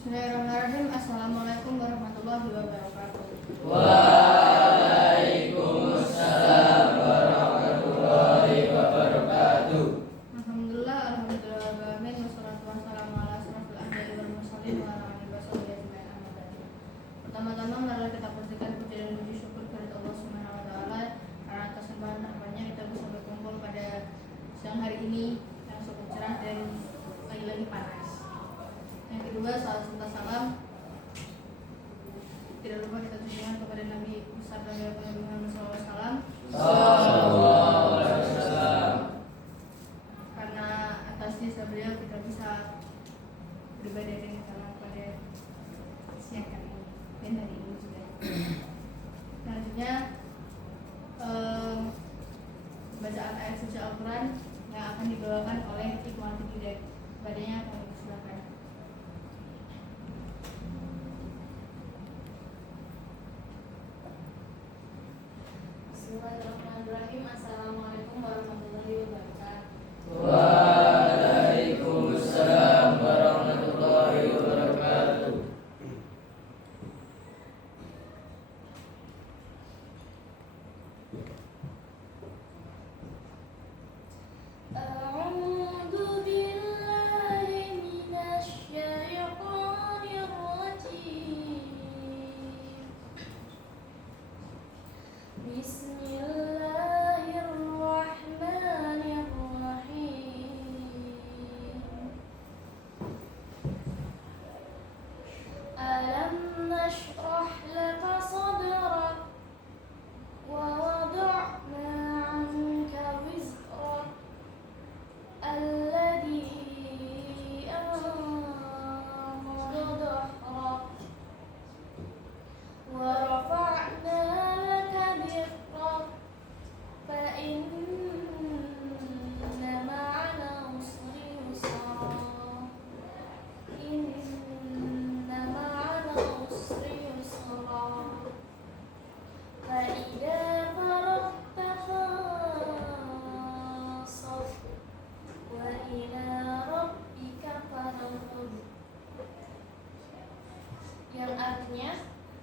Bismillahirrahmanirrahim. Assalamualaikum warahmatullahi wabarakatuh. Waalaikumsalam warahmatullahi wabarakatuh. Alhamdulillah rabbil alamin wassalatu wassalamu ala asrofil anbiya'i wal mursalin wa ala alihi washabihi ajmain amma ba'du. Pertama-tama marilah kita panjatkan puji dan puji syukur kepada Allah Subhanahu wa taala karena atas limpahan rahmatnya kita bisa berkumpul pada siang hari ini yang cukup cerah dan lagi panas. Yang kedua, salam serta salam tidak lupa kita tujukan kepada Nabi besar dan Nabi Muhammad SAW. Karena atas jasa beliau kita bisa beribadah dengan salam pada siang hari ini dan hari ini juga. Selanjutnya bacaan ayat suci Al-Quran yang akan dibawakan oleh Ikhwan Fiddin. Badannya kami silakan. Bismillahirrahmanirrahim. Assalamualaikum warahmatullahi wabarakatuh. Waalaikumsalam warahmatullahi wabarakatuh. A'udzu billahi minasy syaithanir rajim. Bismillahirrahmanirrahim. Alam nashrah laka sadrak wa wada'na 'anka wizrak alladhi anqadha dhahrak wa rafa'na laka dhikrak fa inna ma'al usri yusra inna ma'al usri yusra fa idza faragta fansab wa ila rabbika farghab, yang artinya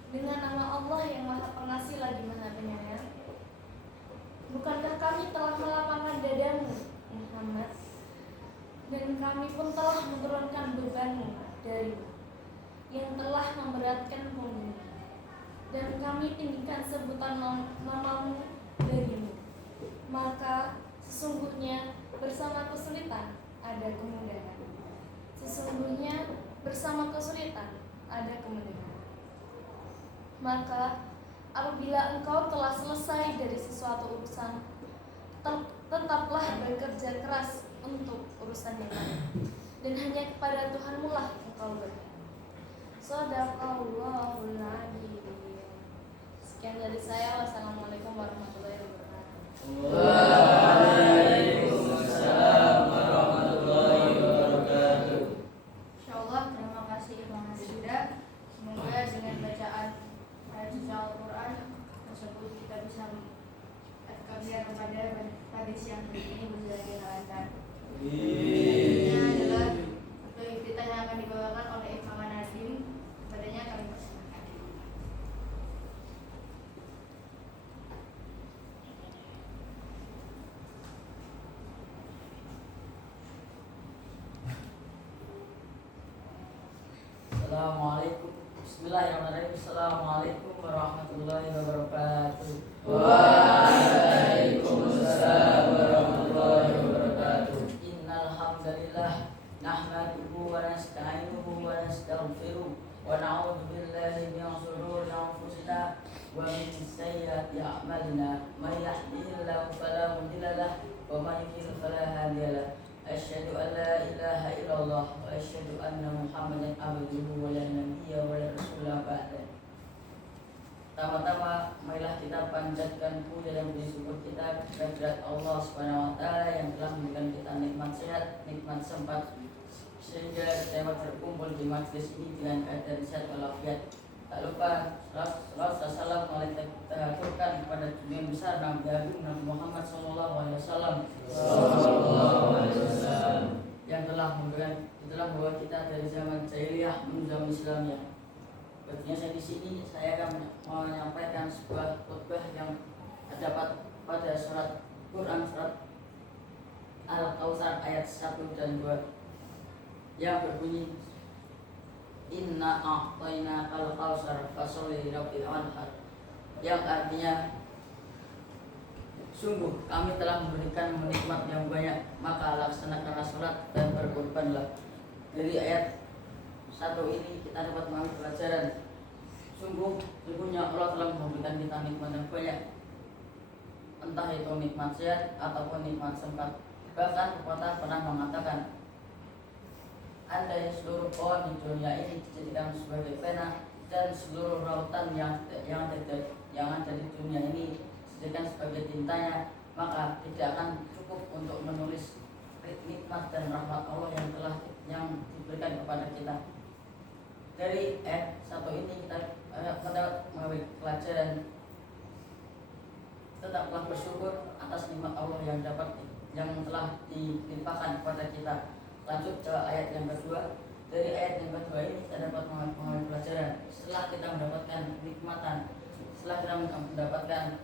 dengan nama Allah yang Maha Pengasih lagi Maha Penyayang. Bukankah kami telah melapangkan dadamu, Muhammad, dan kami pun telah menurunkan bebanmu darimu yang telah memberatkan punggungmu, dan kami tinggikan sebutan namamu darimu. Maka sesungguhnya bersama kesulitan ada kemudahan. Sesungguhnya bersama kesulitan ada kemudahan. Maka apabila engkau telah selesai dari sesuatu urusan, tetaplah bekerja keras untuk urusan yang lain, dan hanya kepada Tuhanmu lah engkau berharap. Shadaqallahul adzim. Sekian dari saya. Wassalamualaikum warahmatullahi wabarakatuh. Waalaikumsalam warahmatullahi wabarakatuh. Insyaallah, terima kasih Ikhwan Fiddin. Semoga dengan bacaan ayat suci Al-Quran tersebut kita bisa biar pada siang hari ini berjalan dengan lancar. Ini adalah untuk iftitah yang akan dibawakan oleh Ikhwan Nadim. Padanya kami persilakan. Assalamualaikum. Bismillahirrahmanirrahim. Assalamualaikum warahmatullahi wabarakatuh. Waalaikumsalam warahmatullahi wabarakatuh. Innal hamdalillah nahmaduhu wa nasta'inuhu wa nastaghfiruh wa na'udzu billahi min shururi anfusina wa min sayyiati a'malina. May yahdihillahu fala mudilla lahu wa may yudlil fala hadiya lahu. Asyhadu an la ilaha illallah wa asyhadu anna Muhammadan abduhu wa la nabiyya wa la rasula ba'da. Pertama-tama marilah kita panjatkan puja dan puji syukur kita kehadirat Allah Subhanahu wa taala yang telah memberikan kita nikmat sehat, nikmat sempat sehingga kita dapat berkumpul di majelis ini dengan keadaan sehat walafiat. Tak lupa salawat dan salam kita haturkan kepada Nabi besar Nabi Agung Nabi Muhammad sallallahu alaihi wasallam yang telah memberikan setelah bahwa kita dari zaman jahiliyah menuju zaman Islamiyah. Tentunya saya di sini saya akan menyampaikan sebuah khutbah yang terdapat pada surat Quran surat Al-Kautsar ayat 1 dan 2 yang berbunyi Inna a'tainakal kautsar fasholli lirabbika wanhar, yang artinya sungguh kami telah memberikan nikmat yang banyak, maka laksanakanlah salat dan berkorbanlah. Dari ayat 1 ini kita dapat mengambil pelajaran. Sungguhnya Allah telah memberikan kita nikmat yang banyak, entah itu nikmat sehat ataupun nikmat sempat. Bahkan pepatah pernah mengatakan, andai seluruh pohon di dunia ini dijadikan sebagai pena dan seluruh lautan yang ada di dunia ini dijadikan sebagai tintanya, maka tidak akan cukup untuk menulis nikmat dan rahmat Allah yang diberikan kepada kita. Dari ayat 1 ini kita mengambil pelajaran, tetaplah bersyukur atas nikmat Allah yang telah dilimpahkan kepada kita. Lanjut ke ayat yang kedua. Dari ayat yang kedua ini kita dapat mengambil pelajaran. Setelah kita mendapatkan nikmatan, setelah kita mendapatkan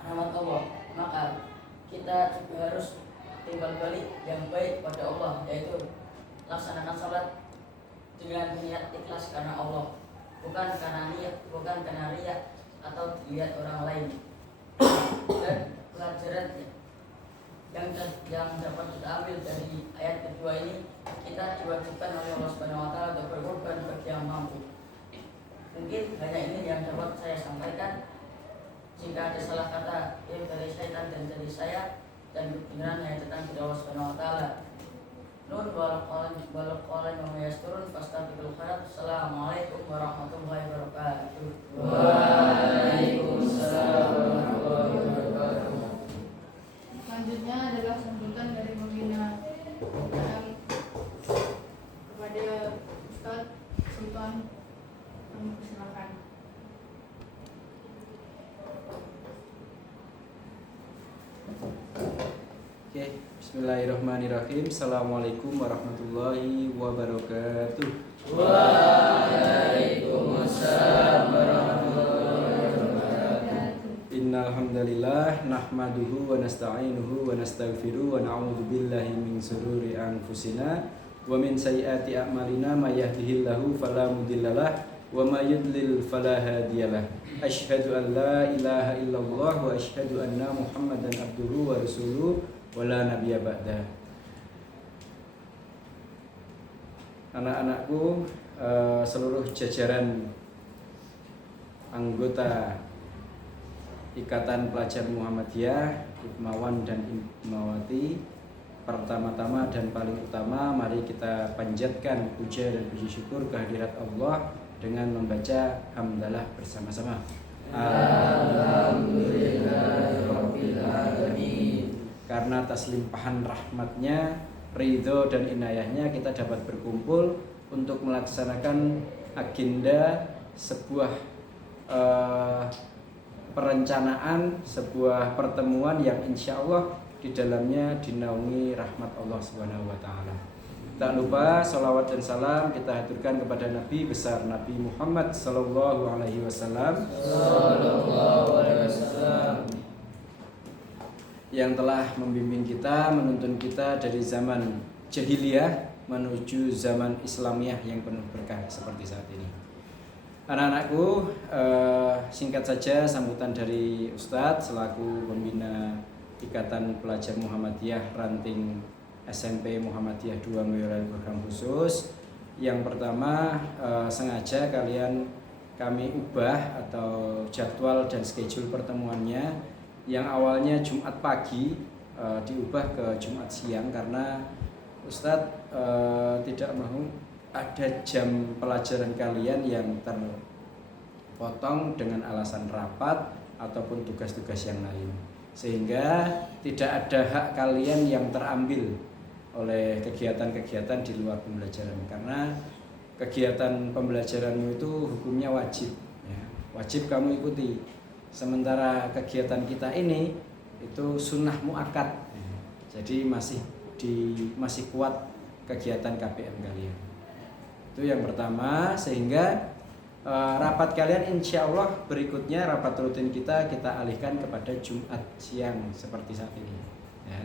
rahmat Allah, maka kita juga harus timbal balik yang baik pada Allah, yaitu laksanakan salat dengan niat ikhlas karena Allah, bukan karena riya atau dilihat orang lain. Dan pelajaran yang dapat kita ambil dari ayat kedua ini, kita diwajibkan oleh Allah Subhanahu wa taala untuk berkorban bagi yang mampu. Mungkin hanya ini yang dapat saya sampaikan. Jika ada salah kata yang dari syaitan dan dari saya, dan kebenaran yang datang dari Allah Subhanahu wa taala. Nun wal qalan wa yasturun fastaghfirul khairat. Assalamualaikum warahmatullahi wabarakatuh. Waalaikumsalam warahmatullahi wabarakatuh. Selanjutnya adalah sambutan dari pembina kepada Ustadz Sultan. Silakan. Oke, bismillahirrahmanirrahim. Assalamualaikum warahmatullahi wabarakatuh. Waalaikumsalam warahmatullahi wabarakatuh. Innal hamdalillah nahmaduhu wa nasta'inuhu wa nastaghfiruh wa na'udzu billahi min shururi anfusina wa min sayyiati a'malina may yahdihillahu fala mudhillalah wa may yudlil fala hadiyalah. Asyhadu an la ilaha illallah wa asyhadu anna Muhammadan abduhu wa rasuluh wa la nabiyya ba'dah. Anak-anakku, seluruh jajaran anggota Ikatan Pelajar Muhammadiyah, Hikmawan dan Hikmawati, pertama-tama dan paling utama mari kita panjatkan puja dan puji syukur kehadirat Allah dengan membaca hamdalah bersama-sama. Alhamdulillahirabbil alamin. Karena atas limpahan rahmatnya, ridho dan inayahnya kita dapat berkumpul untuk melaksanakan agenda sebuah perencanaan, sebuah pertemuan yang insya Allah di dalamnya dinaungi rahmat Allah Subhanahu wa taala. Tak lupa salawat dan salam kita haturkan kepada Nabi besar Nabi Muhammad sallallahu alaihi wasallam yang telah membimbing kita, menuntun kita dari zaman jahiliyah menuju zaman Islamiyah yang penuh berkah seperti saat ini. Anak-anakku, singkat saja sambutan dari Ustadz selaku pembina Ikatan Pelajar Muhammadiyah Ranting SMP Muhammadiyah 2 Mayoran program khusus. Yang pertama, sengaja kami ubah atau jadwal dan schedule pertemuannya yang awalnya Jumat pagi diubah ke Jumat siang karena Ustadz tidak mau ada jam pelajaran kalian yang terpotong dengan alasan rapat ataupun tugas-tugas yang lain, sehingga tidak ada hak kalian yang terambil oleh kegiatan-kegiatan di luar pembelajaran, karena kegiatan pembelajaranmu itu hukumnya wajib, ya. Wajib kamu ikuti. Sementara kegiatan kita ini itu sunnah muakkad, jadi masih kuat kegiatan KPM kalian. Itu yang pertama, sehingga rapat kalian insya Allah berikutnya rapat rutin kita alihkan kepada Jumat siang seperti saat ini ya.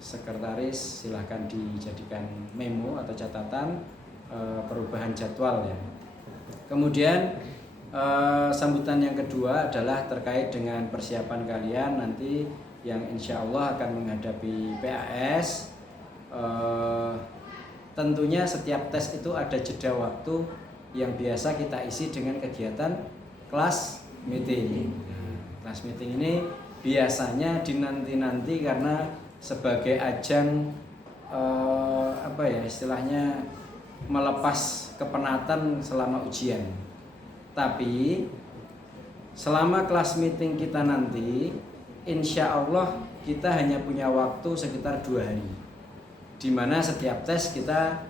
Sekretaris silahkan dijadikan memo atau catatan perubahan jadwal ya. Kemudian sambutan yang kedua adalah terkait dengan persiapan kalian nanti yang insya Allah akan menghadapi PAS. Tentunya setiap tes itu ada jeda waktu yang biasa kita isi dengan kegiatan kelas meeting. Kelas meeting ini biasanya dinanti-nanti karena sebagai ajang istilahnya melepas kepenatan selama ujian. Tapi selama kelas meeting kita nanti, insya Allah kita hanya punya waktu sekitar 2 hari. Di mana setiap tes kita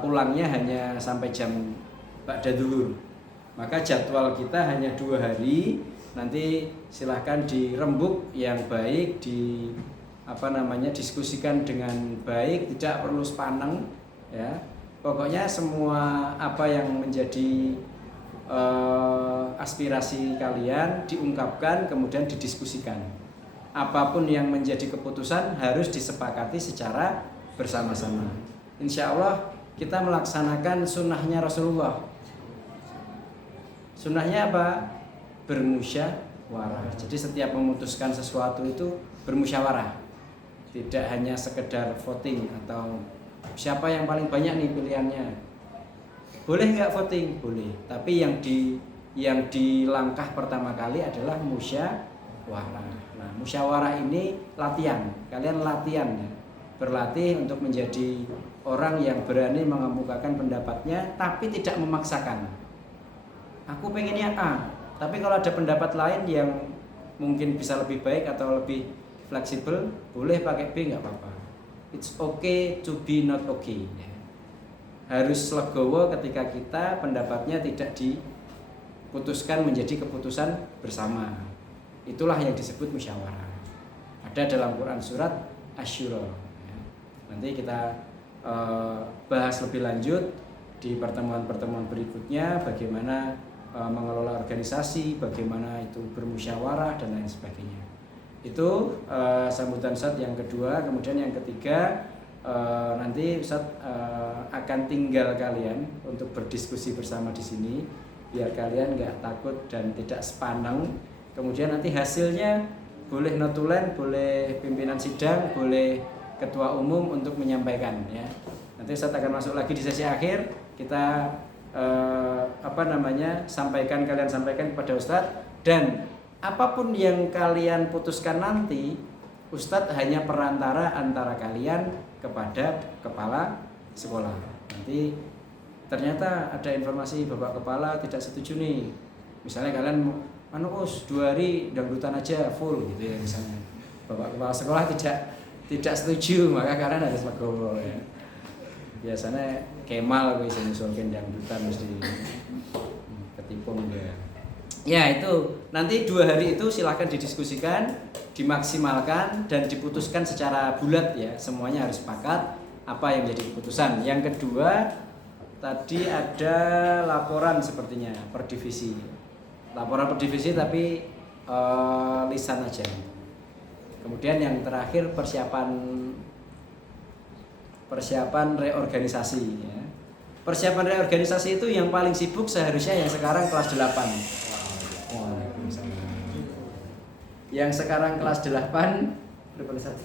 pulangnya hanya sampai jam ba'da zuhur. Maka jadwal kita hanya 2 hari. Nanti silahkan dirembuk yang baik, diskusikan dengan baik, tidak perlu sepaneng ya. Pokoknya semua apa yang menjadi aspirasi kalian diungkapkan kemudian didiskusikan. Apapun yang menjadi keputusan harus disepakati secara bersama-sama. Insya Allah kita melaksanakan sunnahnya Rasulullah. Sunnahnya apa? Bermusyawarah. Jadi setiap memutuskan sesuatu itu bermusyawarah. Tidak hanya sekedar voting atau siapa yang paling banyak nih pilihannya. Boleh nggak voting? Boleh. Tapi yang di langkah pertama kali adalah musyawarah. Nah, musyawarah ini latihan. Kalian latihan ya. Berlatih untuk menjadi orang yang berani mengemukakan pendapatnya tapi tidak memaksakan. Aku pengennya A, tapi kalau ada pendapat lain yang mungkin bisa lebih baik atau lebih fleksibel, boleh pakai B, nggak apa-apa. It's okay to be not okay. Harus legowo ketika kita pendapatnya tidak diputuskan menjadi keputusan bersama. Itulah yang disebut musyawarah. Ada dalam Quran surat Asy-Syura. Nanti kita bahas lebih lanjut di pertemuan-pertemuan berikutnya bagaimana mengelola organisasi, bagaimana itu bermusyawarah dan lain sebagainya. Itu sambutan Ustadz yang kedua. Kemudian yang ketiga, nanti Ustadz akan tinggal kalian untuk berdiskusi bersama di sini biar kalian nggak takut dan tidak sepaneng. Kemudian nanti hasilnya boleh notulen, boleh pimpinan sidang, boleh ketua umum untuk menyampaikan ya. Nanti Ustadz akan masuk lagi di sesi akhir, kita sampaikan kepada Ustadz, dan apapun yang kalian putuskan nanti, Ustadz hanya perantara antara kalian kepada kepala sekolah. Nanti ternyata ada informasi Bapak Kepala tidak setuju nih. Misalnya kalian 2 hari dangdutan aja full gitu ya misalnya. Bapak Kepala sekolah tidak setuju, maka kalian harus legowo ya. Biasanya Kemal gue ngusulkan dangdutan mesti ketipung ya. Ya itu nanti 2 hari itu silahkan didiskusikan, dimaksimalkan dan diputuskan secara bulat ya. Semuanya harus sepakat apa yang menjadi keputusan. Yang kedua tadi ada laporan sepertinya per divisi. Laporan per divisi tapi lisan aja. Kemudian yang terakhir persiapan reorganisasi ya. Persiapan reorganisasi itu yang paling sibuk seharusnya yang sekarang kelas 8. Yang sekarang kelas 8 berapa satu?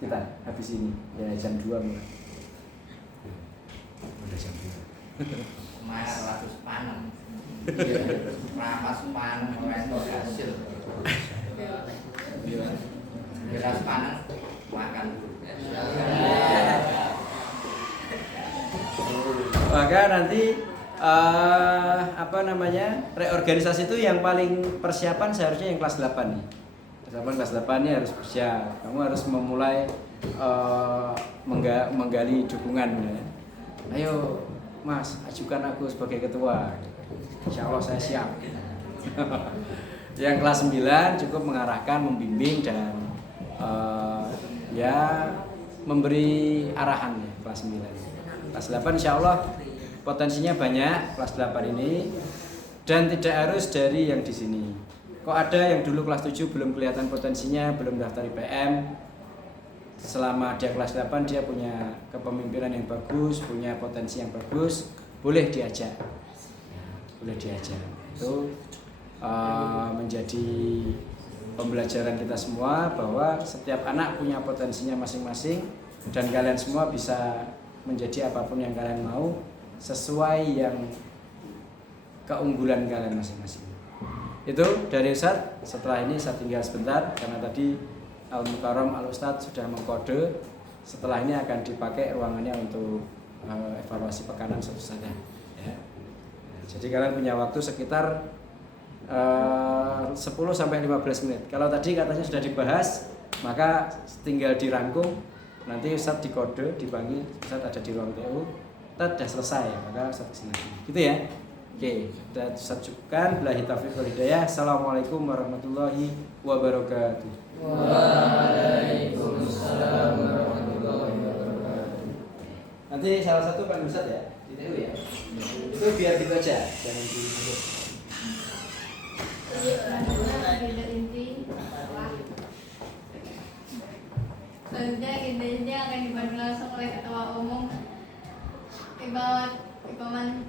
Kita habis ini ya jam 2 mulai. Udah jam 2. Kemarin ratus panen. Ramas panen mengenai hasil. Beras panen makan. Maka nanti reorganisasi itu yang paling persiapan seharusnya yang kelas 8 nih. Kelas 8 ini harus bersiap. Kamu harus memulai menggali dukungan ya. Ayo Mas, ajukan aku sebagai ketua. Insya Allah saya siap. Yang kelas 9 cukup mengarahkan, membimbing dan ya memberi arahan ya, kelas 9. Kelas 8 insya Allah potensinya banyak kelas 8 ini, dan tidak harus dari yang di sini. Kok ada yang dulu kelas 7 belum kelihatan potensinya, belum daftar IPM, selama dia kelas 8 dia punya kepemimpinan yang bagus, punya potensi yang bagus, boleh diajak. Boleh diajak. Itu menjadi pembelajaran kita semua bahwa setiap anak punya potensinya masing-masing, dan kalian semua bisa menjadi apapun yang kalian mau sesuai yang keunggulan kalian masing-masing. Itu dari Ustadz. Setelah ini saya tinggal sebentar karena tadi Al-Mukarram Al-Ustadz sudah mengkode. Setelah ini akan dipakai ruangannya untuk evaluasi pekanan satu saja ya. Jadi kalian punya waktu sekitar 10 sampai 15 menit. Kalau tadi katanya sudah dibahas, maka tinggal dirangkum. Nanti Ustadz dikode, dipanggil, Ustadz ada di ruang TU. Sudah selesai, maka Ustadz kesini. Gitu ya. Oke, sudah Ustadz cukupkan. Billahi taufiq wal hidayah. Assalamualaikum warahmatullahi wabarakatuh. Waalaikumsalam warahmatullahi wabarakatuh. Nanti salah satu Pak Ustadz ya, di TU ya. Itu biar gitu aja, jangan di. Agenda inti selanjutnya agendanya akan dipandu langsung oleh Ketua Umum Ipaman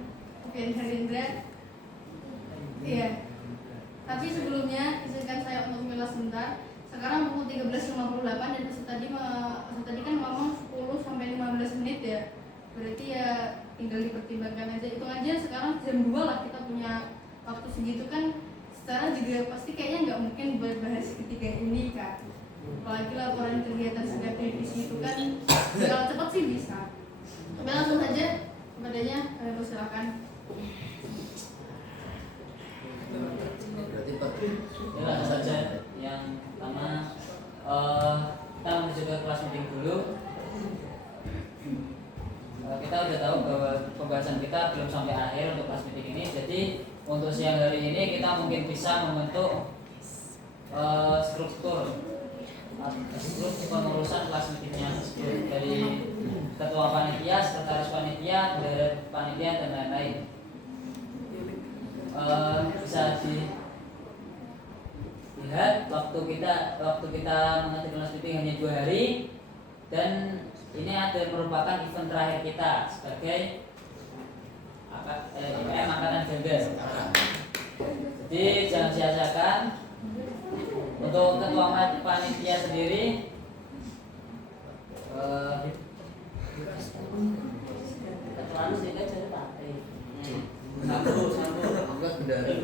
Upian Harindra. Iya. Tapi sebelumnya izinkan saya untuk mengulas sebentar. Sekarang pukul 13.58 dan tadi kan ngomong 10 sampai 15 menit ya. Berarti ya tinggal dipertimbangkan aja. Hitung aja sekarang jam 2 lah kita punya waktu segitu kan. Secara juga pasti kayaknya nggak mungkin buat bahas ketiga ini kan. Apalagi laporan kegiatan setiap divisi itu kan segala cepat sih bisa. Tapi langsung saja kepadanya, silakan. Ya langsung saja. Yang pertama kita menuju ke kelas meeting dulu. Kita udah tahu bahwa pembahasan kita belum sampai akhir untuk kelas meeting ini. Jadi untuk siang hari ini kita mungkin bisa membentuk struktur pengurusan kelas meetingnya dari ketua panitia, sekretaris panitia, bendahara panitia dan lain-lain. Bisa dilihat waktu kita mengadakan kelas meeting hanya 2 hari, dan ini ada merupakan event terakhir kita sebagai IPM Angkatan Ganda. Jadi jangan sia-siakan. Untuk ketua panitia sendiri ketua sehingga jadi partai. Enggak bendara.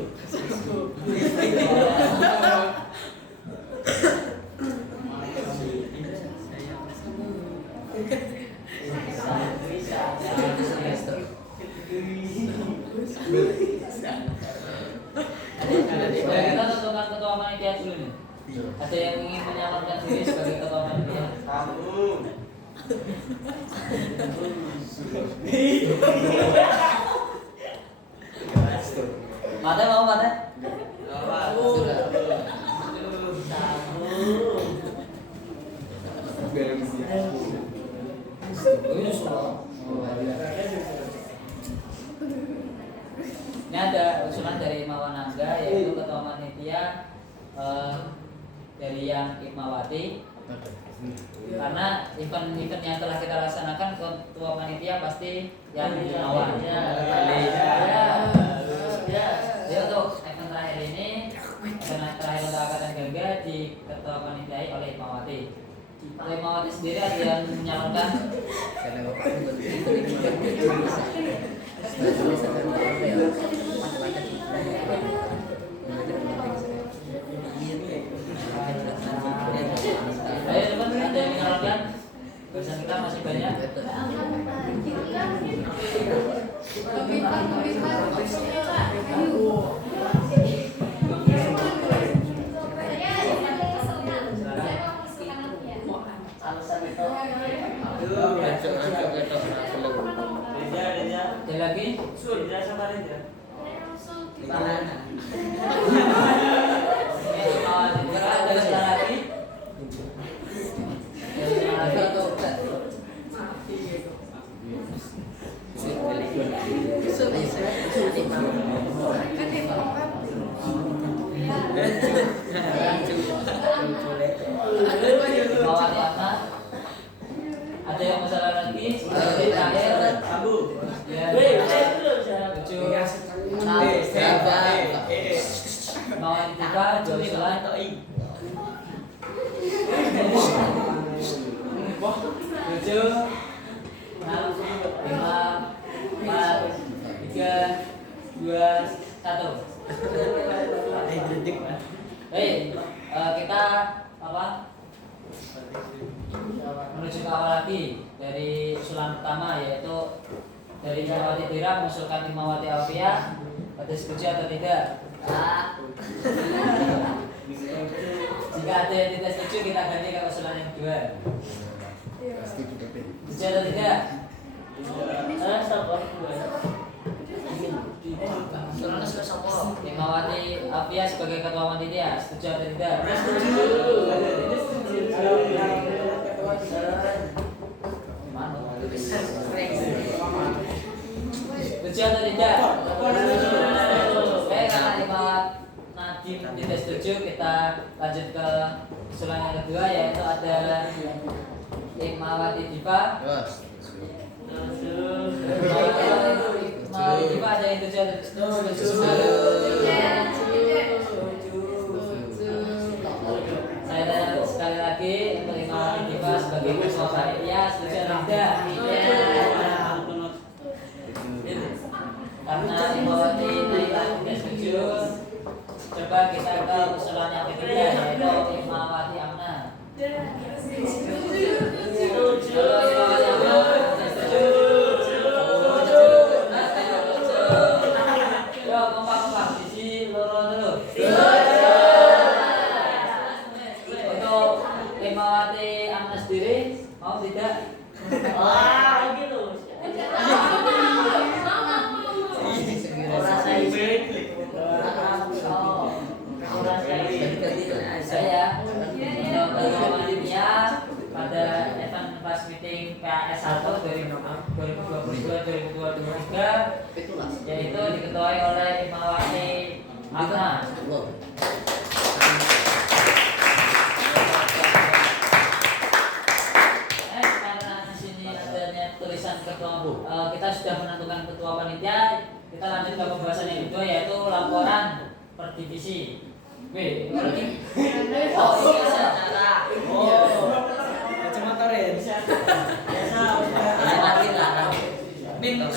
Kita tentukan ketua panitia dulu nih. Ada yang ingin menyalonkan diri sebagai ketua panitia? Kamu. Mata mau mata? Ini ada usulan dari Mawanangga, yaitu ketua panitia dari yang Hikmawati. Karena event yang telah kita laksanakan, ketua panitia pasti yang Mawan. Jadi untuk event terakhir ini, event terakhir untuk Angkatan Ganda di ketua panitiai oleh Hikmawati. Oleh Hikmawati sendiri ada yang menyalonkan. Ayo teman, ada yang menyalonkan? Bahasan kita masih banyak. Ada lagi? Menuju ke awal lagi dari usulan pertama, yaitu dari Imawati Dira mengusulkan Imawati Alfiah. Ada setuju atau tidak? Jika ada yang tidak setuju, kita ganti ke usulan yang kedua. Setuju atau tidak? Imawati Alfiah sebagai ketua panitia, setuju atau tidak? Setuju atau tidak? Baik, karena Imawat Nadim tidak setuju, kita lanjut ke usulan yang kedua, yaitu ada Imawati Diva. Imawati Diva ada yang setuju atau tidak? Saya tanya sekali lagi untuk Imawati Diva sebagai ketua panitia, setuju atau tidak? Karena Imawati Naila tidak setuju, coba kita ke usulan yang ketiga, yaitu Imawati Amna. Halo Imawati Amna, setuju? Yo, kompak-kompak, sisi loro dulu. Untuk Imawati Amna sendiri, mau tidak? Gitu. Saya untuk panitia pada event pas meeting PAS 1 2022-2023 yaitu diketuai oleh Imawati Amna. Karena di sini adanya tulisan ketua, kita sudah menentukan ketua panitia. Kita lanjut ke pembahasan yang kedua, yaitu laporan per divisi. Oh, ini acara. Kacamata Ren. Bin 10.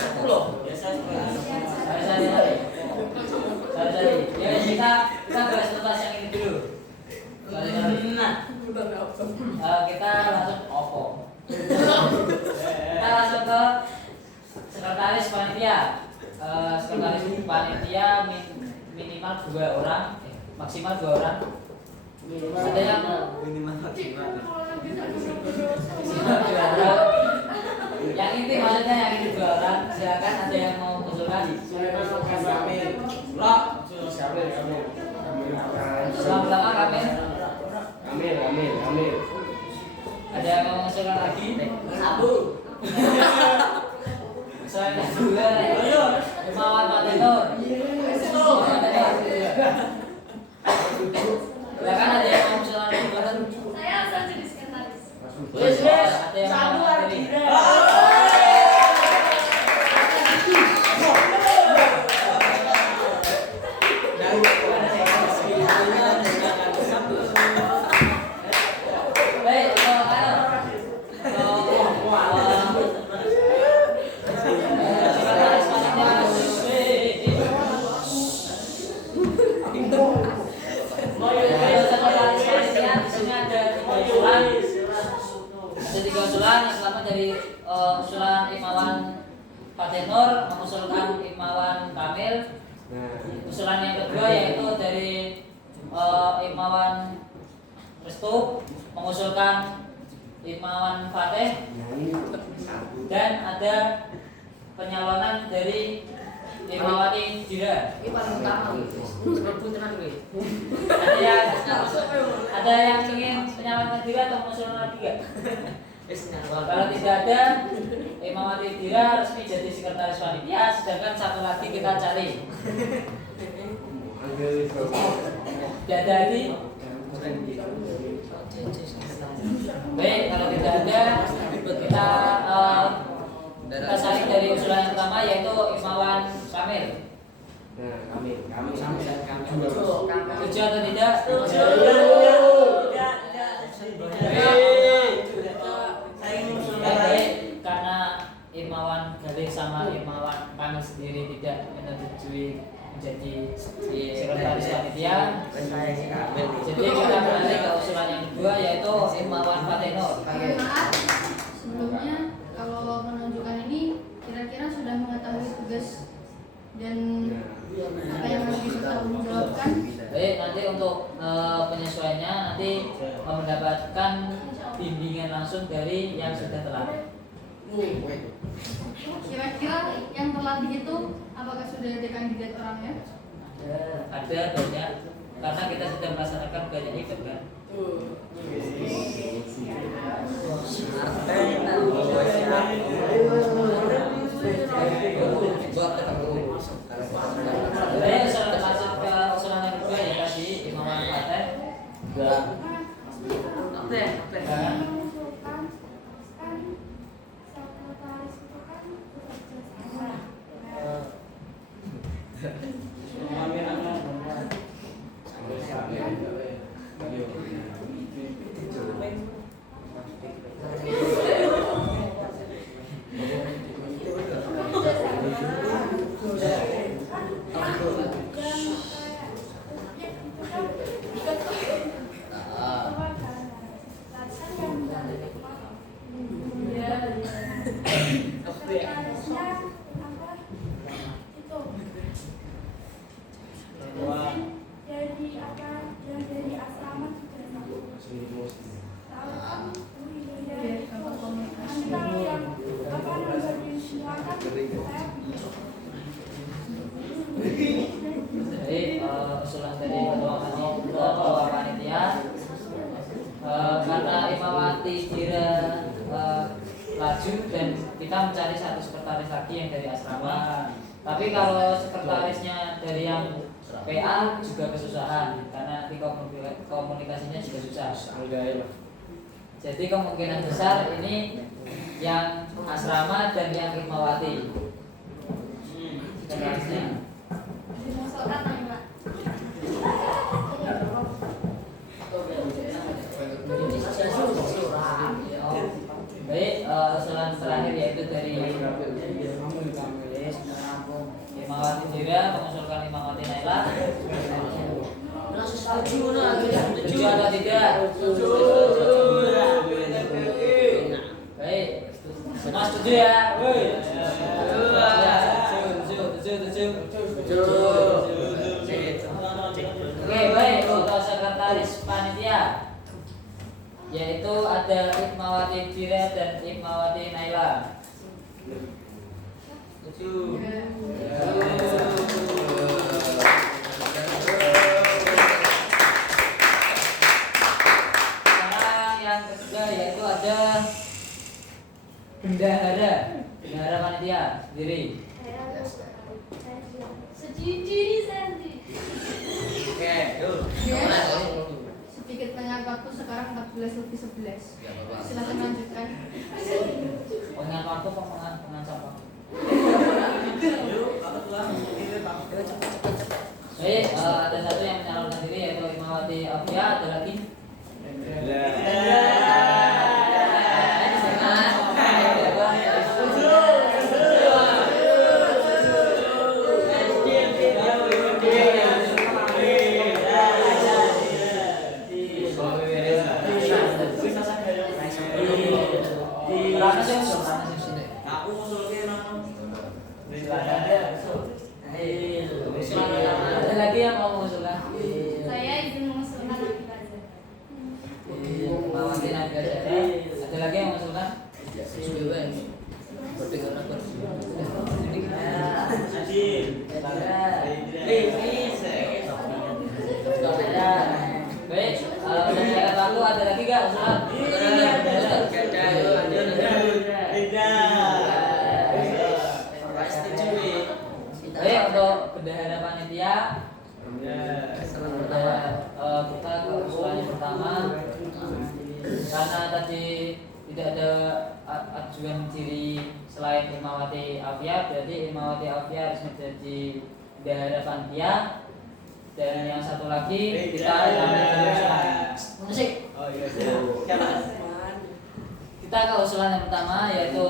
Ya, kita bahas tuntas yang ini dulu. Kita langsung kita langsung ke sekretaris panitia. Sekretaris panitia minimal 2 orang, maksimal 2 orang. Ada yang minimal maksimal 2 orang. Yang inti maksudnya yang ini 2 orang. Silakan, ada yang mau mengusulkan? Selamat Kamil. Kamil. Ada yang mau mengusulkan lagi? 1. Selain kedua, Imawat Pak Tenor. Silakan, ada yang mau mengusulkan lagi? Saya asal jadi sekretaris. Ada yang mau mengusulkan? Usulan Imawan Pak Tenor mengusulkan Imawan Kamil. Usulan yang kedua yaitu dari Imawan Restu mengusulkan Imawan Fateh, dan ada penyalonan dari Imawati Dira. Ini paling utama. Ada yang ingin penyalonan Dira atau mengusulkan lagi enggak? Kalau tidak ada, Imawati Dira resmi jadi sekretaris panitia, sedangkan satu lagi kita cari. Tidak ada lagi? Baik, kalau tidak ada, kita saling dari usulan yang pertama, yaitu Imawan Kamil. Setuju atau tidak? Baik, karena Imawan Galih sama Imawan Kamil sendiri tidak menyetujui menjadi sekretaris panitia. Saya sih ambil nih. Jadi kita beralih ke usulan yang kedua yaitu Imawan Fatenor. Maaf, sebelumnya kalau penunjukan ini kira-kira sudah mengetahui tugas dan apa yang harus dipertanggungjawabkan. Baik, nanti untuk penyesuaiannya nanti mendapatkan bimbingan langsung dari yang sudah terlatih. Kira-kira yang terlatih itu apakah sudah ada kandidat orangnya? Ada banyak karena kita sudah melaksanakan banyak event kan. Jadi usulan masuk ke usulan yang kedua ya tadi Imawan Faten. Jadi usulan dari ketua panitia karena Imawati Dira laju dan kita mencari satu sekretaris lagi yang dari asrama. Tapi kalau sekretarisnya dari yang PA juga kesusahan karena nanti komunikasinya juga susah. Jadi kemungkinan besar ini yang asrama dan yang Imawati sekretarisnya. Baik, usulan terakhir yaitu dari Imawati Dira mengusulkan Imawati Naila. Setuju atau tidak? Baik, semua setuju ya? Oke, baik, untuk sekretaris panitia yaitu ada Imawati Dira dan Imawati Naila. Setuju. Sekarang yang ketiga yaitu ada bendahara panitia sendiri. Oke, yuk. Sedikit pengingat waktu sekarang 14:11. Silakan lanjutkan. Pengen waktu pengen siapa? Baik, ada satu yang menyalurkan diri yaitu Imawati Afia, ada lagi? Aku ngusulke nang. Ada lagi yang mau mengusulkan? Saya izin mengusulkan lagi saja. Imawati Naga Jara. Ada lagi yang mengusulkan? Baik, saya lalu ada lagi nggak usulan? Baik, untuk bendahara panitia kita ke usulan yang pertama karena tadi tidak ada ajuan diri selain Imawati Afia, berarti Imawati Afia harus menjadi bendahara panitia. Dan yang satu lagi kita musik. Kita ke usulan yang pertama yaitu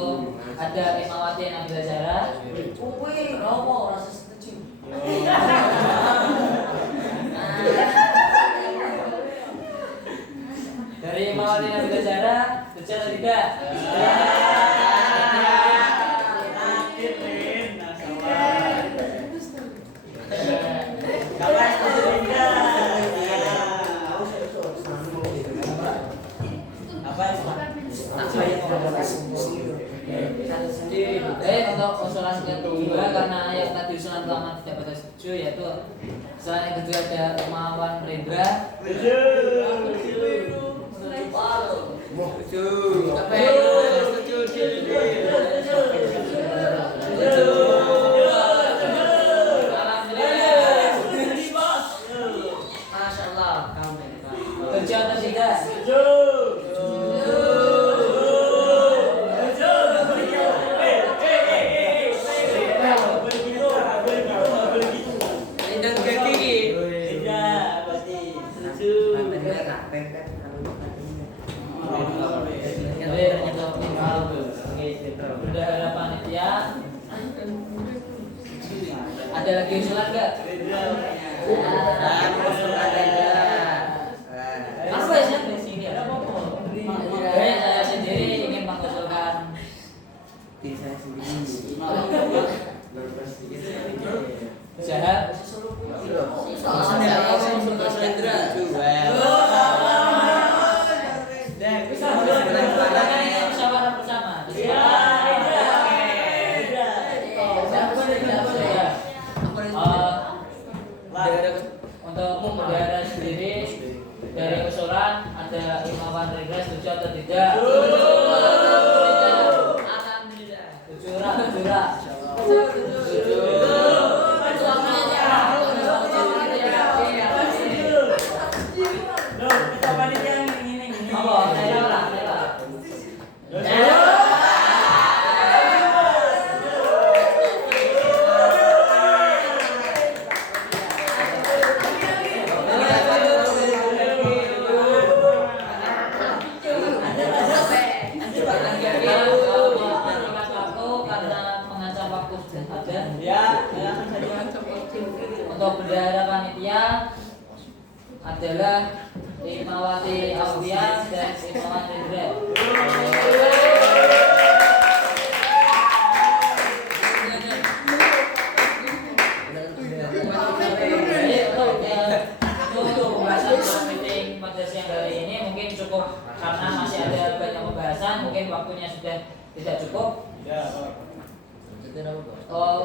ada Imawati Nabila Zara. Dari Mawati Nabi Gajara, setuju atau tidak? Untuk konsultasi kedua karena yang tadi usulan pertama tidak pada setuju yaitu usulan yang kedua ada Imawan Rendra. Masya Allah, kamu Setuju atau tidak? Indang kaki. Jadi untuk bendahara panitia ada lagi usulan nggak? Mas Faisal di sini ada apa? Saya sendiri ingin mengusulkan Jahat. Musyawarah bersama. Untuk bendahara sendiri dari usulan ada Imawan Rendra, setuju atau tidak? Alhamdulillah. Setuju. Apa? Karena mengancam waktu sudah ada. Untuk bendahara panitia adalah Imawati Aulia dan Imawan Rendra. Untuk pembahasan meeting pada siang hari ini mungkin cukup karena masih ada banyak pembahasan, mungkin waktunya sudah tidak cukup.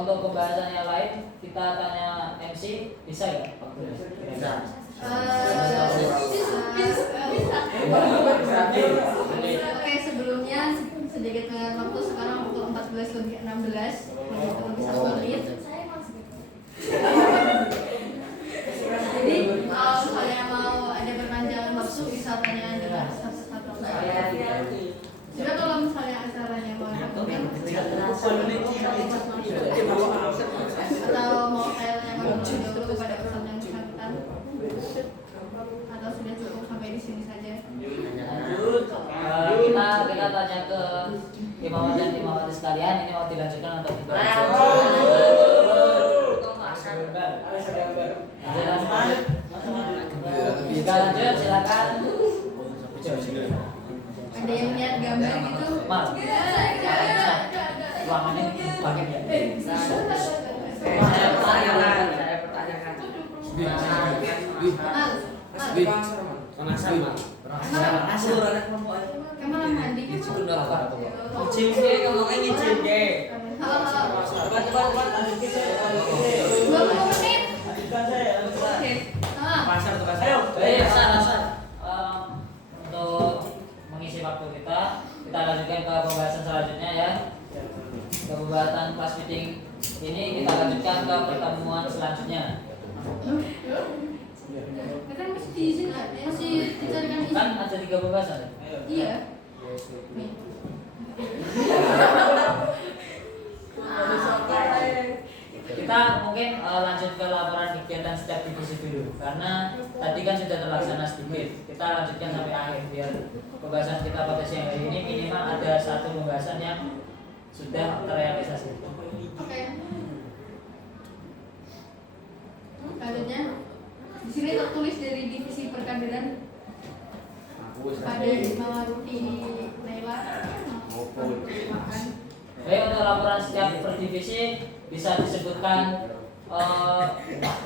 Untuk pembahasan yang lain kita tanya MC, bisa ya? Bisa. Oke, sebelumnya sedikit dengan waktu sekarang pukul 14:16 lebih 1 menit. Jadi kalau misalnya mau ada perpanjangan waktu bisa tanya dengan satu-satu. Juga kalau misalnya acaranya mau atau mau tanya dulu kepada pesan yang bersangkutan atau sudah cukup sampai di sini saja. Kita tanya ke Imawan dan Imawati sekalian, ini mau dilanjutkan atau tidak? Jika lanjut silakan. Ada yang lihat gambar gitu? Mal. Ruangannya pakai ya. Saya pertanyakan. Kamar mandi. Ngicip ke, ngomongnya ngicip ke. Halo. 20 menit. Oke. Pasar tuh pasar. Baik, untuk mengisi waktu kita lanjutkan ke pembahasan selanjutnya ya. Ke pembahasan class meeting ini kita lanjutkan ke pertemuan selanjutnya. Kan masih diizin, masih dicarikan izin. Kan ada 3 pembahasan. Iya. Kita mungkin lanjut ke laporan kegiatan setiap divisi dulu karena tadi kan sudah terlaksana sedikit. Kita lanjutkan sampai akhir biar pembahasan kita pada siang hari ini minimal ada 1 pembahasan yang sudah terrealisasi. Oke. Selanjutnya di sini tertulis dari divisi perkaderan pada Ismawaruti Naila. Makan. Baik, untuk laporan setiap per divisi bisa disebutkan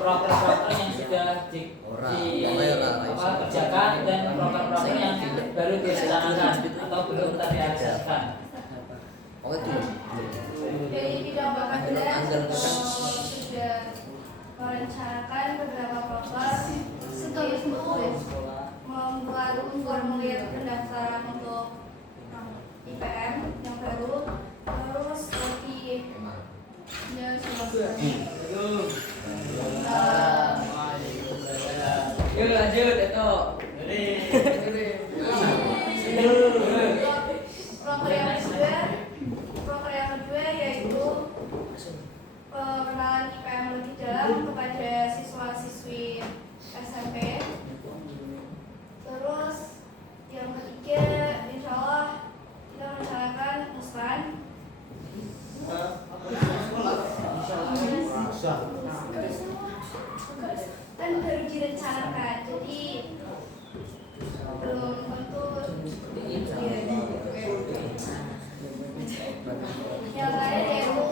proker-proker yang sudah kerjakan dan proker-proker yang baru direncanakan atau belum terrealisasikan. Dari bidang perkaderan sudah merencanakan beberapa proker yaitu membuat formulir pendaftaran untuk IPM yang baru, terus lebih ya Yuk lanjut itu. proker yang kedua yaitu pengenalan IPM lebih dalam kepada siswa-siswi SMP. Terus yang ketiga, insya Allah kita merencanakan musran. Kan baru direncanakan, jadi belum tentu. Yang lain yaitu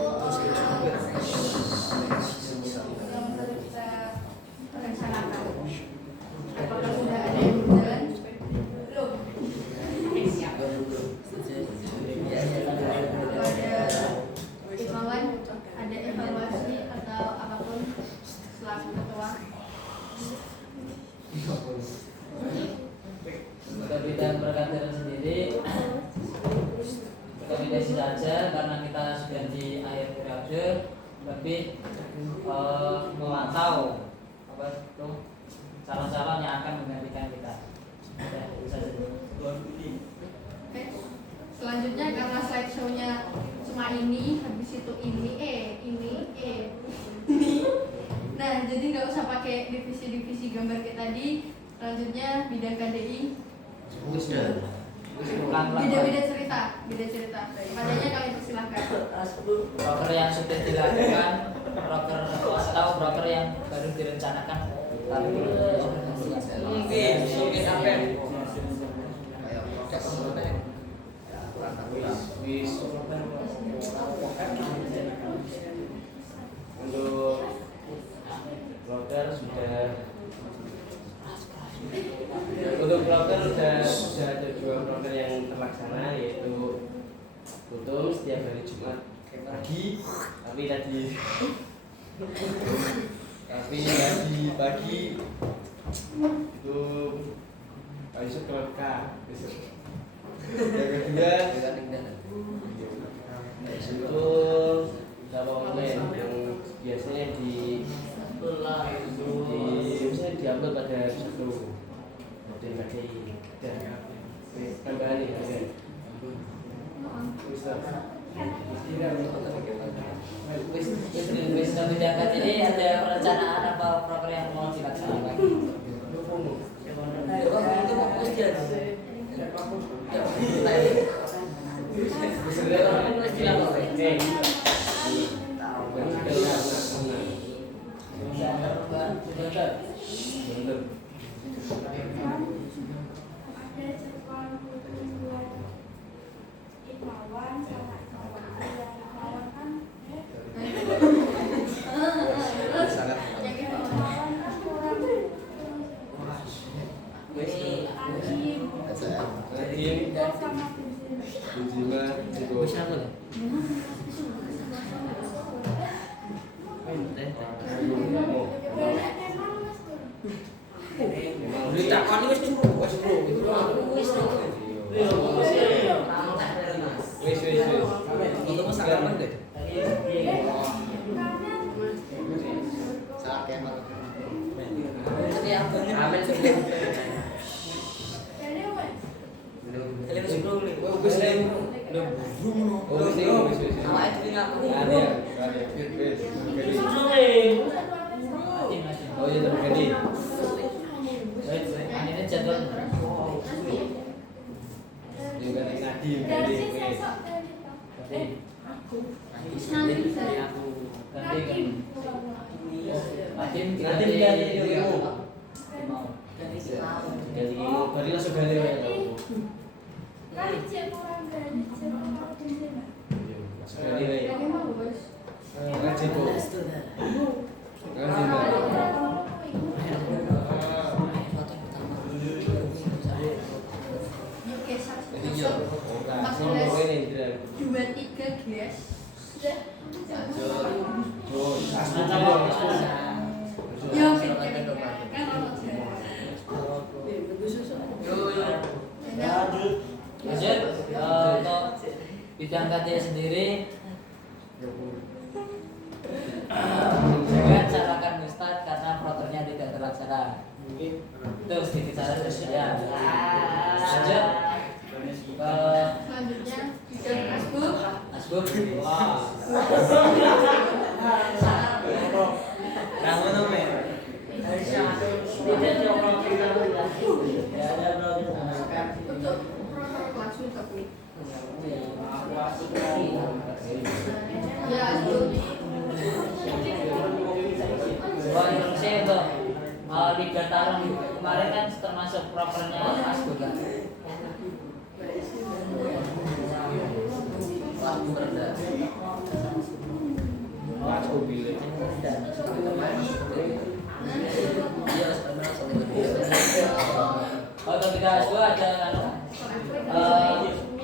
yang baru kita rencanakan. Apakah sudah ada yang berjalan? Belum. Ada himbauan, ada evaluasi atau apapun selaku ketua. Untuk bidang perkaderan sendiri rekomendasi saja karena kita sudah di akhir periode, lebih memantau apa itu calon-calon yang akan menggantikan kita. Ya, itu saja. Oke. Selanjutnya karena slideshow-nya cuma ini, habis itu ini. Nah, jadi nggak usah pakai divisi-divisi gambar kayak tadi. Selanjutnya bidang KDI. Beda cerita. Padanya kalian persilahkan. Broker yang sudah dilakukan, broker atau broker yang baru direncanakan. Mungkin apa? Untuk broker sudah ada 2 broker yang terlaksana, yaitu Tutum setiap hari Jumat pagi, tapi tadi pagi itu Pak Yusuf kelengkap. Yang kedua itu Jawa Online yang biasanya misalnya diambil pada satu dari KDI dan tambahan ini ada Wis bidang KDI ada perencanaan apa proker yang mau dilaksanakan? Oh iya, terjadi. Ini jadwal. Juga Nadiem. Nanti bisa. Nanti kan. Adin Nanti diganti ilmu. mau ganti mau. Ganti ilmu. Berarti langsung ganti ya kamu. Kali cek orang ganti cek orang ganti. Langsung ganti ya. Yang mau bos. Ngaji bu. Ngaji bu. Oke, satu. Iya. Langsung mau ini tidak. 2 3 guys. Sudah. Ya, kan orang Lanjut untuk bidang KTI sendiri. Jangan salahkan Ustadz karena prokernya tidak terlaksana. Itu sedikit saran dari saya. Lanjut selanjutnya bidang asbuk. Asbuk. Kamu nomor. Untuk protokol kelas tapi ya asbuk. Wah, Indonesia untuk Liga Tarung kemarin kan termasuk prokernya Asbuk kan. Waktu rendah. Aku bilang. Untuk kita Asbuk ada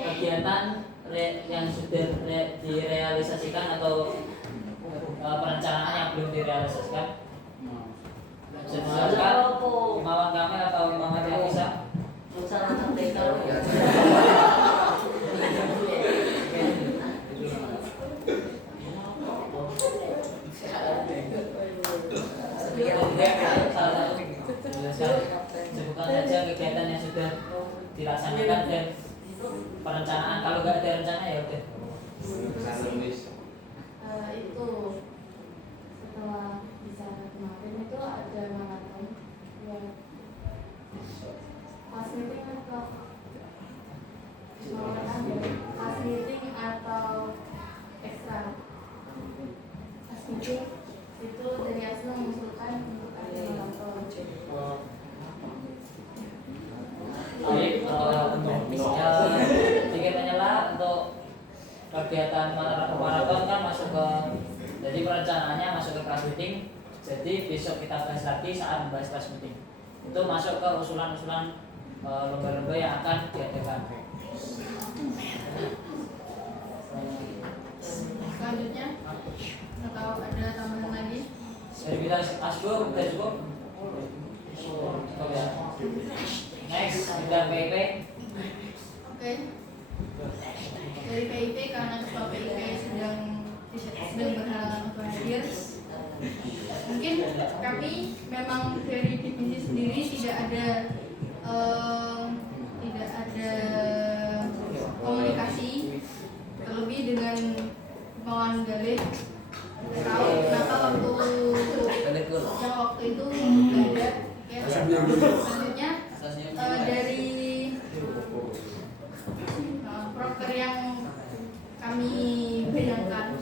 kegiatan yang sudah direalisasikan atau perencanaan yang belum direalisasikan. Misalkan kemauan kami atau kemauan yang bisa. Salah satu sebutkan saja kegiatan yang sudah dilaksanakan dan perencanaan. Kalau nggak ada rencana ya udah. Itu setelah bicara kemarin itu ada maraton buat pas meeting atau pas meeting atau ekstra. Pas meeting itu dari Asna mengusulkan untuk ada maraton. Baik, sedikit menyela untuk kegiatan maraton kan masuk ke, jadi perencanaannya masuk ke class meeting. Jadi besok kita bahas lagi saat membahas class meeting. Itu masuk ke usulan-usulan lomba-lomba yang akan diadakan. Selanjutnya atau ada tambahan lagi? Dari kita Asbuk, udah cukup? Cukup ya. Next, bidang PIP. Oke. Dari PIP karena ketua PIP sedang berhalangan untuk hadir. Mungkin kami memang dari divisi sendiri tidak ada komunikasi terlebih dengan kawan Galih. Tahu kenapa waktu itu nggak ada. Ya. Selanjutnya dari proker yang kami bayangkan,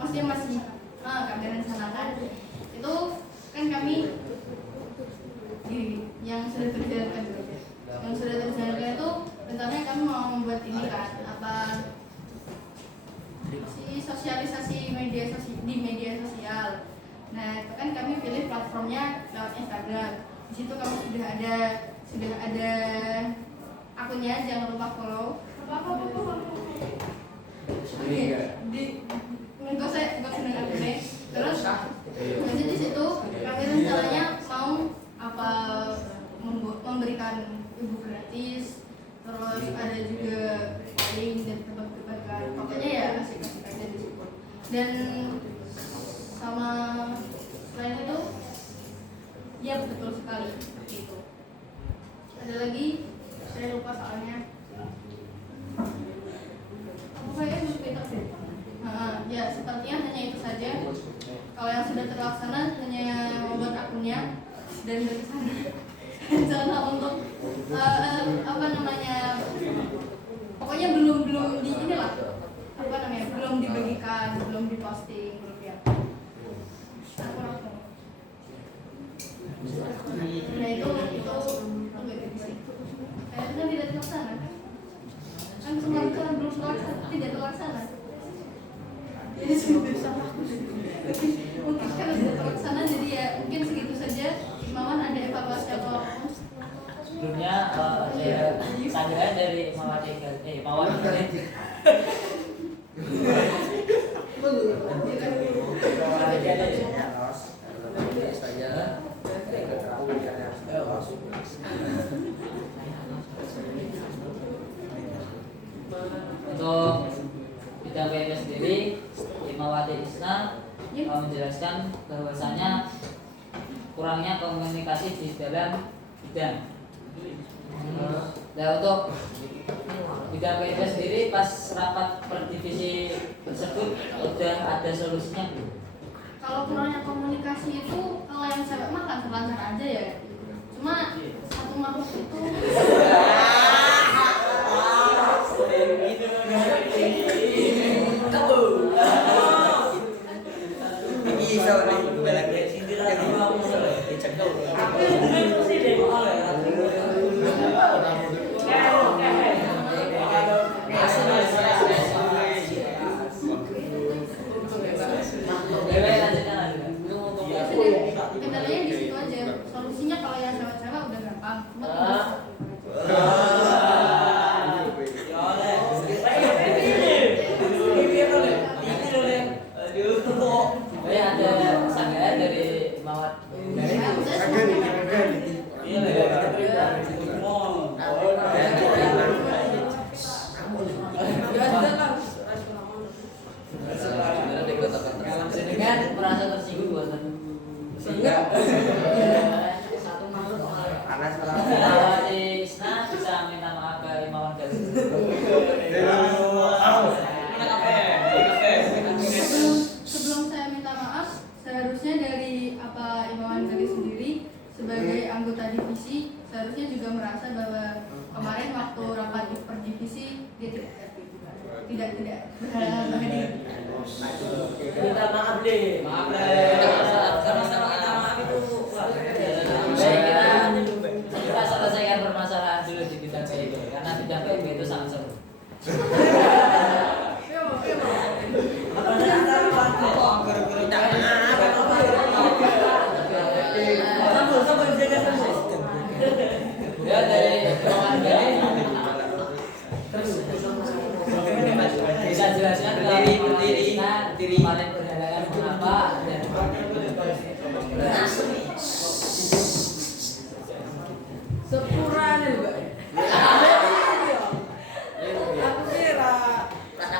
maksudnya masih kami rencanakan itu kan kami yang sudah terjalankan itu rencananya kami mau membuat ini kan sosialisasi di media sosial. Nah itu kan kami pilih platformnya lewat Instagram. Di situ kami sudah ada akunnya, jangan lupa follow. Enggak saya dengan akunnya. Terus nanti di situ kami rencananya mau memberikan ibu gratis. Terus ada juga polling dan tebak-tebakan. Pokoknya ya asik-asik aja di situ. Dan sama selain itu, ya betul sekali itu. Ada lagi, saya lupa soalnya. Kayaknya Twitter deh. Ya sepertinya hanya itu saja. Kalau yang sudah terlaksana hanya membuat akunnya dan dari sana rencana untuk pokoknya belum di inilah belum dibagikan, belum diposting. tidak terlaksana. Mungkin karena tidak terlaksana, jadi ya mungkin segitu saja. Imawan ada evaluasi atau apa? Sebelumnya saya dari Imawan untuk bidang PMP sendiri, Imawati Isna menjelaskan bahwasanya kurangnya komunikasi di dalam bidang. Nah, untuk bidang PMP sendiri pas rapat per divisi tersebut sudah ada solusinya belum? Kalau kurangnya komunikasi itu kalau yang cewek mah kan lancar aja ya. Cuma satu makhluk itu kendalanya di situ aja. Solusinya kalau yang cewek-cewek udah gampang. Cuma Ada sanggahan dari Mawat. Dengan merasa tersinggung buatan. Satu makhluk di Isna bisa minta maaf ke Imawan Galuh. sebelum saya minta maaf, seharusnya dari apa Imawan Gali sendiri sebagai anggota divisi seharusnya juga merasa bahwa kemarin waktu rapat per divisi dia tidak berhadir. Minta maaf deh. Maaf sama-sama minta maaf itu. Baik, kita selesaikan permasalahan dulu di bidang PMP karena bidang PMP itu sangat seru. Ya dari Imawan Gali bisa jelaskan diri paling perjalanan mengapa dan Sepurane juga. Aku kira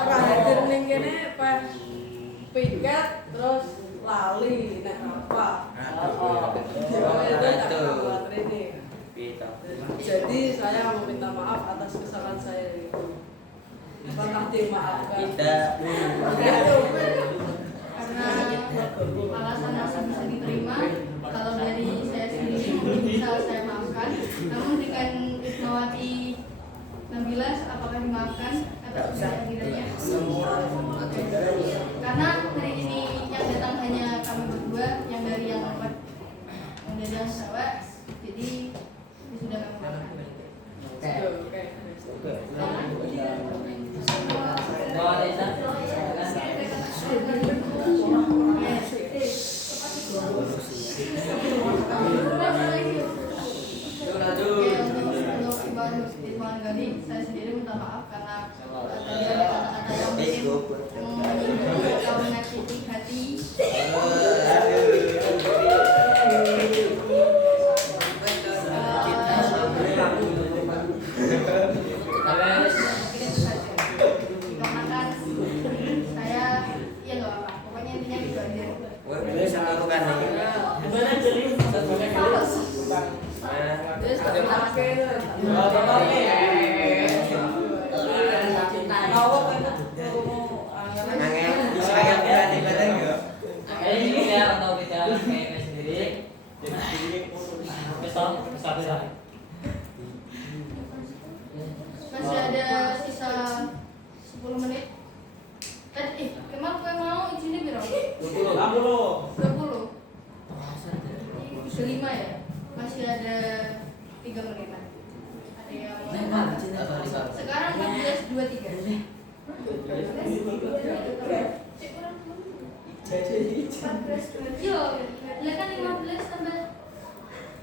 orang hadir ning kene pas piket terus lali nek apa. Jadi saya meminta maaf atas kesalahan saya itu. Apakah dimaafkan? Tidak. Karena alasan masih bisa diterima. Kalau dari saya sendiri mungkin bisa saya maafkan. Namun dengan Ismawati Nabilas apakah dimaafkan atau tidaknya? Karena hari ini yang datang hanya kami berdua, yang dari yang cewek, jadi sudah kami maafkan. Mawat Isna Untuk Imawan Gali, saya sendiri minta maaf karena tadi ada kata-kata yang mungkin menyakiti hati. Dikarenakan saya ya nggak apa-apa, pokoknya intinya gitu aja. Terus pakai ini ya untuk bidang PMP sendiri. Masih ada sisa 10 menit. Kemal kue mau izinnya berapa? 20. 5 ya? Masih ada 3 menitan. Ada yang sekarang 14.23. Yo, ya kan 15 tambah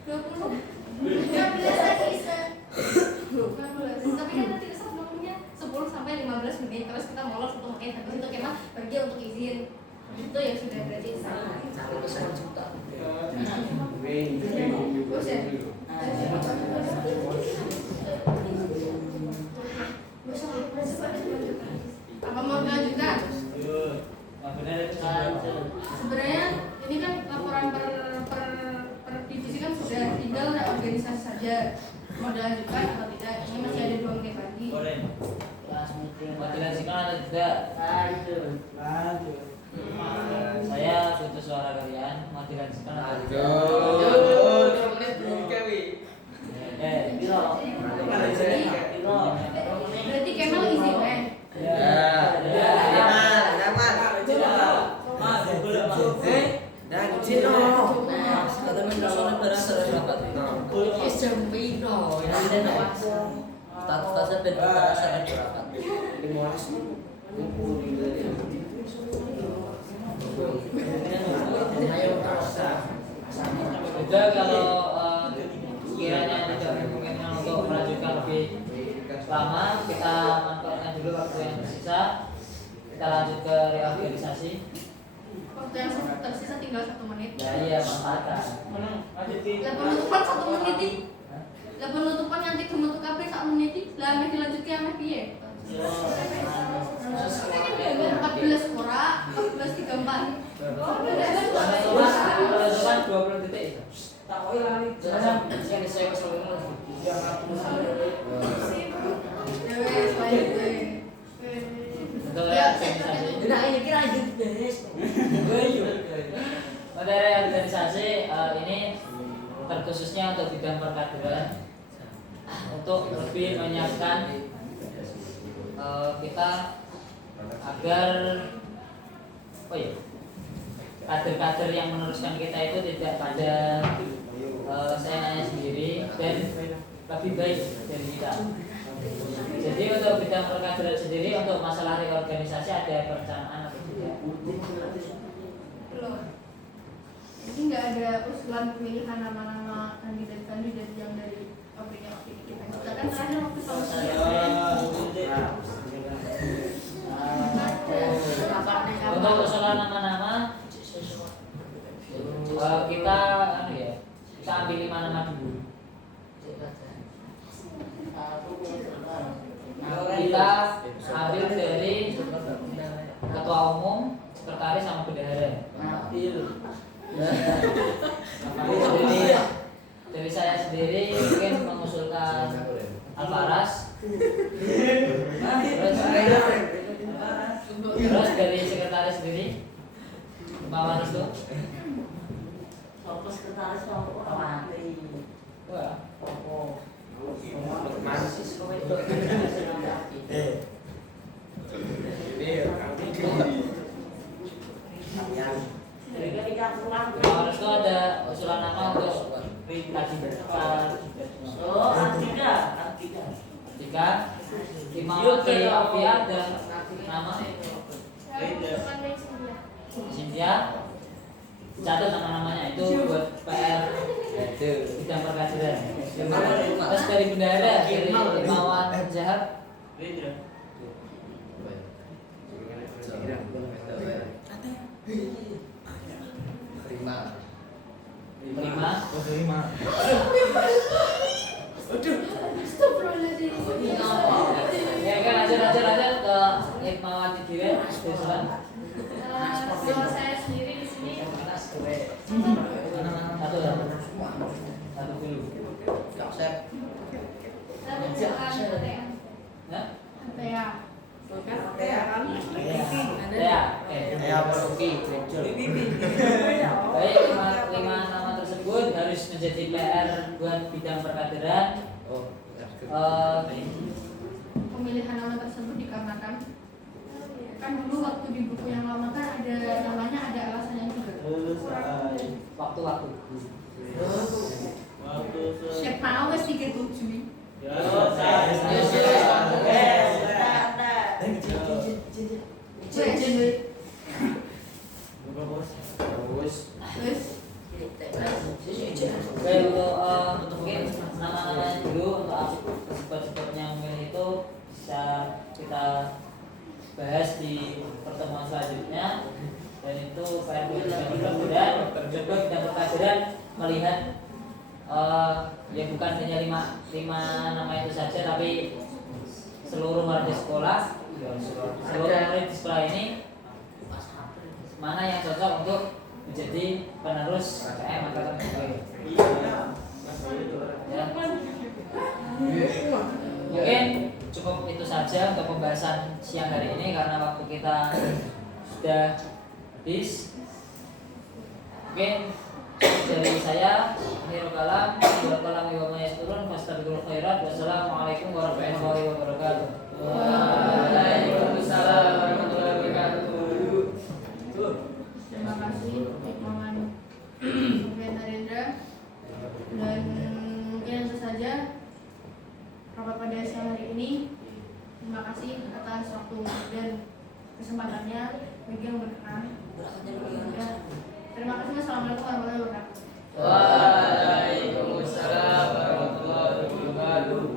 20. 15 lagi bisa. 15. Tapi kan nanti sebelumnya 10 sampai 15 menit terus kita molor 1 menit habis itu kemah pergi untuk izin. Itu ya sudah berarti sama. Sampai 1 juta. Terus ya. Apa mau dilanjutkan? Sebenarnya ini kan laporan per divisi kan sudah, tinggal organisasi saja. Mau dilanjutkan atau tidak? Ini masih ada 2 menit lagi. Motivasikan atau tidak? Saya butuh suara kalian. Motivasikan atau tidak? Berarti Kemal izin kan? Juga kalau kiranya tidak memungkinkan untuk melanjutkan lebih lama, kita manfaatkan dulu waktu yang tersisa. Kita lanjut ke reorganisasi. Waktu yang tersisa tinggal 1 menit. Ya iya, manfaatkan. Lah penutupan 1 menit ini. Lah penutupan nanti kemetu kabeh 1 menit iki. Lah nek dilanjutke ameh piye? 14 ora, 14 34. Penutupan 20 detik. Untuk reorganisasi. Pada reorganisasi ini terkhususnya untuk bidang perkaderan untuk lebih menyiapkan kita agar kader-kader yang meneruskan kita itu tidak pada saingannya sendiri dan lebih baik dari kita. Jadi untuk bidang perkaderan sendiri untuk masalah reorganisasi ada perencanaan atau tidak? Belum. Jadi nggak ada usulan pemilihan nama-nama kandidat-kandidat yang dari opini kita. Kita kan terakhir waktu tahun untuk usulan nama-nama kita kita ambil 5 nama dulu. Kita ambil dari ketua umum, sekretaris sama bendahara. Dari saya sendiri mungkin mengusulkan Alvaras. Terus dari sekretaris sendiri Mawar itu. Sekretaris mati. Wah. Mawar itu ada usulan apa untuk Tiga Imawati Alfia dan nama Cynthia. Catat nama-namanya itu buat PR bidang perkaderan. Terus dari bendahara dari Imawan Zahab. Lima. Ya kan lanjut ke Imawan Tidire. Kalau saya sendiri di sini Satu dulu. saya menunjukkan Ya. Baik, 5 nama tersebut harus menjadi PR buat bidang perkaderan. pemilihan nama tersebut dikarenakan kan dulu waktu di buku yang lama kan ada namanya ada alasannya juga. Waktu-waktu. Siapa tahu wes 37. Dwi. Terus Wis. Oke, untuk mungkin nama-namanya dulu untuk support-supportnya memilih itu bisa kita bahas di pertemuan selanjutnya. Dan itu kalian mudah-mudahan juga kita berkajian melihat ya bukan hanya lima nama itu saja, tapi seluruh murid di sekolah, seluruh murid di sekolah ini mana yang cocok untuk menjadi penerus KKM Angkatan 2. Ya. Mungkin cukup itu saja untuk pembahasan siang hari ini karena waktu kita sudah habis. Mungkin dari saya akhirul kalam wa yasturun fastabiqul khairat. Wassalamualaikum warahmatullahi wabarakatuh. Waalaikumsalam warahmatullahi wabarakatuh. Terima kasih Hikmawan Sofian Narendra. Dan mungkin itu saja rapat pada siang hari ini. Terima kasih atas waktu dan kesempatannya bagi yang berkenan. Ya. Terima kasih. Assalamualaikum warahmatullahi wabarakatuh. Waalaikumsalam warahmatullahi wabarakatuh.